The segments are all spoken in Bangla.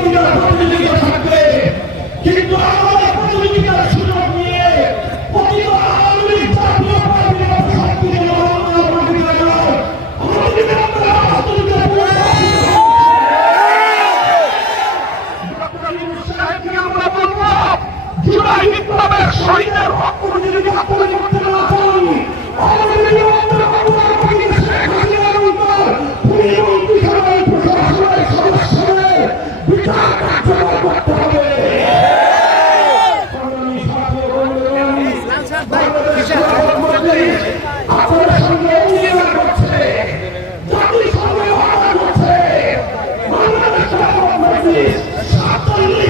প্রতিযোগিতার প্রতিযোগিতা থাকবে। কিন্তু আমাদের যদি হাতে করতে না সাতান্ন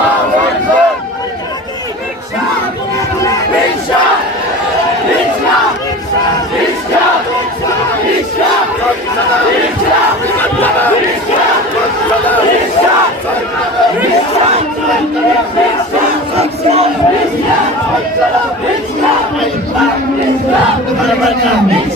Let's go.